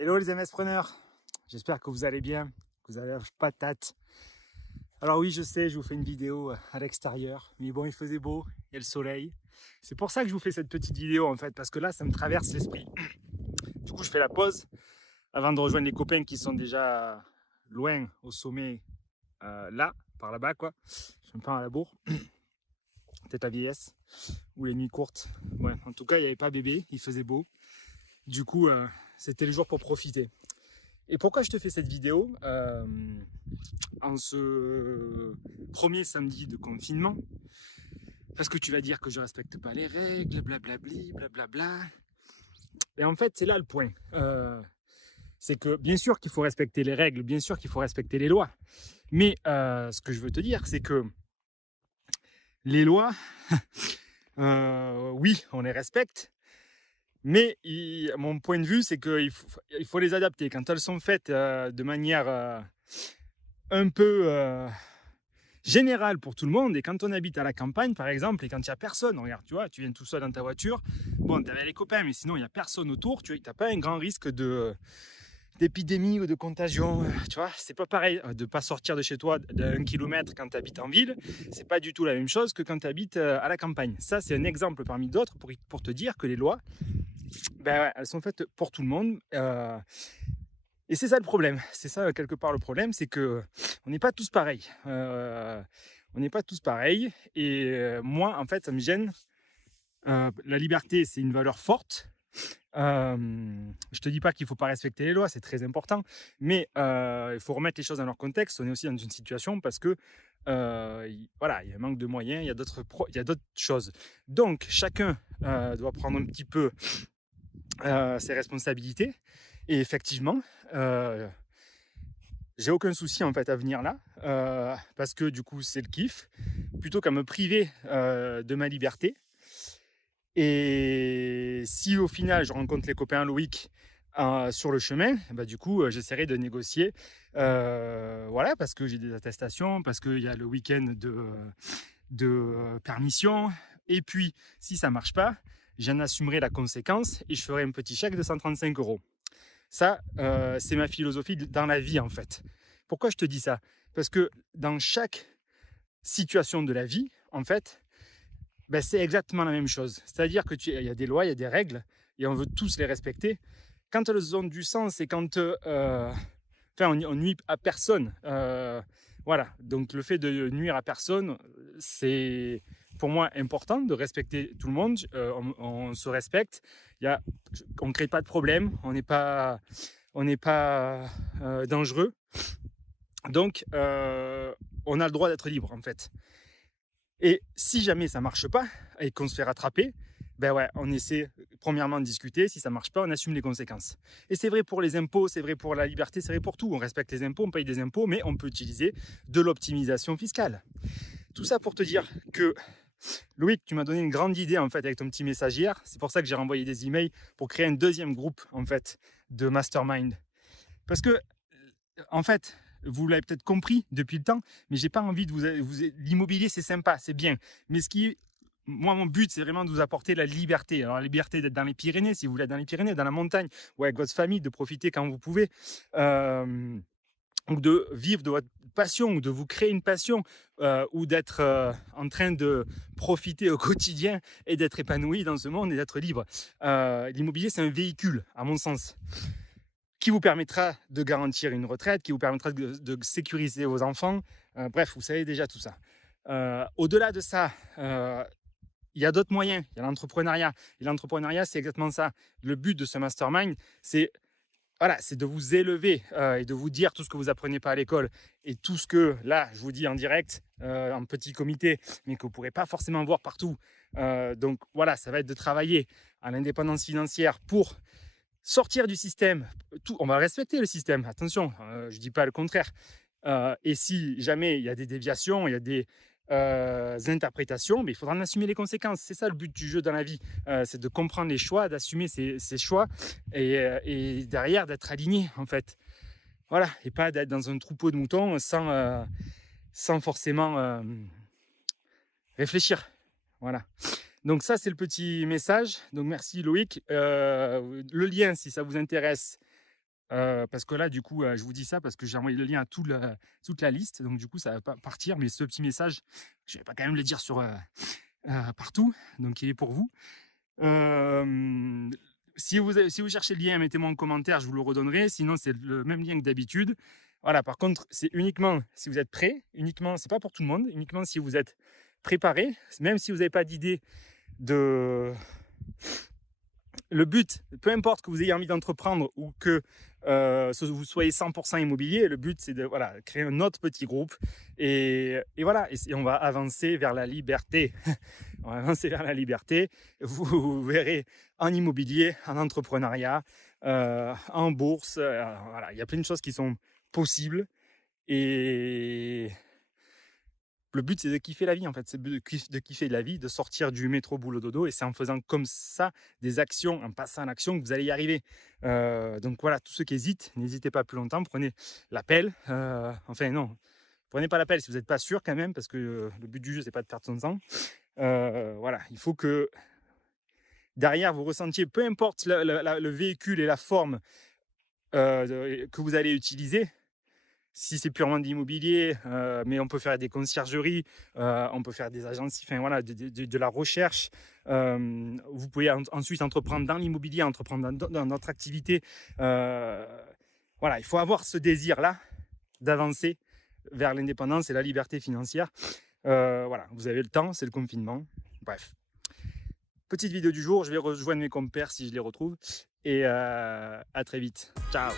Hello les MS-preneurs, j'espère que vous allez bien, que vous avez la patate. Alors oui, je sais, je vous fais une vidéo à l'extérieur, mais bon, il faisait beau, il y a le soleil. C'est pour ça que je vous fais cette petite vidéo en fait, parce que là, ça me traverse l'esprit. Du coup, je fais la pause avant de rejoindre les copains qui sont déjà loin au sommet, là, par là-bas quoi. Je me prends à la bourre, peut-être la vieillesse ou les nuits courtes. Ouais, en tout cas, il n'y avait pas bébé, il faisait beau. Du coup, c'était le jour pour profiter. Et pourquoi je te fais cette vidéo en ce premier samedi de confinement? Parce que tu vas dire que je respecte pas les règles, blablabli, blablabla. Et en fait, c'est là le point. C'est que bien sûr qu'il faut respecter les règles, bien sûr qu'il faut respecter les lois. Mais ce que je veux te dire, c'est que les lois, oui, on les respecte. Mais mon point de vue, c'est qu'il faut les adapter. Quand elles sont faites de manière un peu générale pour tout le monde, et quand on habite à la campagne par exemple, et quand il n'y a personne, regarde, tu vois, tu viens tout seul dans ta voiture, bon, tu avais les copains, mais sinon il n'y a personne autour, tu n'as pas un grand risque d'épidémie ou de contagion, tu vois, c'est pas pareil de pas sortir de chez toi d'1 kilomètre quand tu habites en ville, c'est pas du tout la même chose que quand tu habites à la campagne. Ça, c'est un exemple parmi d'autres pour te dire que les lois, ben ouais, elles sont faites pour tout le monde. Et c'est ça le problème. C'est ça quelque part le problème, c'est que on n'est pas tous pareils. On n'est pas tous pareils. Et moi, en fait, ça me gêne. La liberté, c'est une valeur forte. Je te dis pas qu'il faut pas respecter les lois, c'est très important. Mais il faut remettre les choses dans leur contexte. On est aussi dans une situation parce que voilà, il y a un manque de moyens, il y a d'autres choses. Donc chacun doit prendre un petit peu ses responsabilités. Et effectivement, j'ai aucun souci en fait à venir là, parce que du coup c'est le kiff, plutôt qu'à me priver de ma liberté. Et si au final je rencontre les copains Loïc sur le chemin, bah, du coup j'essaierai de négocier, voilà, parce que j'ai des attestations, parce qu'il y a le week-end de permission. Et puis si ça marche pas, j'en assumerai la conséquence et je ferai un petit chèque de 135 €. Ça, c'est ma philosophie dans la vie, en fait. Pourquoi je te dis ça? Parce que dans chaque situation de la vie, en fait, ben, c'est exactement la même chose. C'est-à-dire qu'il y a des lois, il y a des règles, et on veut tous les respecter. Quand elles ont du sens et quand on nuit à personne, voilà. Donc le fait de nuire à personne, c'est pour moi important de respecter tout le monde. On se respecte. On ne crée pas de problème. On n'est pas dangereux. Donc, on a le droit d'être libre, en fait. Et si jamais ça ne marche pas et qu'on se fait rattraper, ben ouais, on essaie premièrement de discuter. Si ça ne marche pas, on assume les conséquences. Et c'est vrai pour les impôts, c'est vrai pour la liberté, c'est vrai pour tout. On respecte les impôts, on paye des impôts, mais on peut utiliser de l'optimisation fiscale. Tout ça pour te dire que Loïc, tu m'as donné une grande idée en fait avec ton petit message hier. C'est pour ça que j'ai renvoyé des emails pour créer un deuxième groupe en fait de mastermind. Parce que en fait, vous l'avez peut-être compris depuis le temps, mais j'ai pas envie de l'immobilier, c'est sympa, c'est bien. Mais moi, mon but, c'est vraiment de vous apporter la liberté. Alors, la liberté d'être dans les Pyrénées, si vous voulez être dans les Pyrénées, dans la montagne, ou avec votre famille, de profiter quand vous pouvez. Ou de vivre de votre passion, ou de vous créer une passion, ou d'être en train de profiter au quotidien et d'être épanoui dans ce monde et d'être libre. L'immobilier, c'est un véhicule, à mon sens, qui vous permettra de garantir une retraite, qui vous permettra de sécuriser vos enfants. Bref, vous savez déjà tout ça. Au-delà de ça, il y a d'autres moyens. Il y a l'entrepreneuriat. Et l'entrepreneuriat, c'est exactement ça. Le but de ce mastermind, c'est de vous élever et de vous dire tout ce que vous n'apprenez pas à l'école et tout ce que, là, je vous dis en direct, en petit comité, mais que vous ne pourrez pas forcément voir partout. Donc voilà, ça va être de travailler à l'indépendance financière pour sortir du système. On va respecter le système, attention, je ne dis pas le contraire. Et si jamais il y a des déviations, il y a des interprétations, mais il faudra en assumer les conséquences. C'est ça le but du jeu dans la vie, c'est de comprendre les choix, d'assumer ses choix et derrière d'être aligné en fait. Voilà, et pas d'être dans un troupeau de moutons sans forcément réfléchir. Voilà. Donc ça, c'est le petit message. Donc merci Loïc. Le lien, si ça vous intéresse, Parce que là, du coup, je vous dis ça parce que j'ai envoyé le lien à toute la liste. Donc, du coup, ça va pas partir. Mais ce petit message, je vais pas quand même le dire sur partout. Donc, il est pour vous. Si vous cherchez le lien, mettez-moi en commentaire, je vous le redonnerai. Sinon, c'est le même lien que d'habitude. Voilà, par contre, c'est uniquement si vous êtes prêt. Uniquement, c'est pas pour tout le monde. Uniquement si vous êtes préparé. Même si vous n'avez pas d'idée de... Le but, peu importe que vous ayez envie d'entreprendre ou que vous soyez 100% immobilier, le but c'est de créer un autre petit groupe et voilà, et on va avancer vers la liberté. On va avancer vers la liberté. Vous verrez en immobilier, en entrepreneuriat, en bourse, voilà, il y a plein de choses qui sont possibles et le but, c'est de kiffer la vie, en fait. C'est de kiffer la vie, de sortir du métro boulot dodo. Et c'est en faisant comme ça des actions, en passant à l'action, que vous allez y arriver. Donc voilà, tous ceux qui hésitent, n'hésitez pas plus longtemps. Prenez l'appel. Enfin, non, prenez pas l'appel si vous n'êtes pas sûr quand même, parce que le but du jeu, c'est pas de perdre son temps. Voilà, il faut que derrière, vous ressentiez, peu importe le véhicule et la forme que vous allez utiliser. Si c'est purement de l'immobilier, mais on peut faire des conciergeries, on peut faire des agences, enfin voilà, de la recherche. Vous pouvez ensuite entreprendre dans l'immobilier, entreprendre dans notre activité. Voilà, il faut avoir ce désir-là d'avancer vers l'indépendance et la liberté financière. Voilà, vous avez le temps, c'est le confinement. Bref. Petite vidéo du jour, je vais rejoindre mes compères si je les retrouve. Et à très vite. Ciao.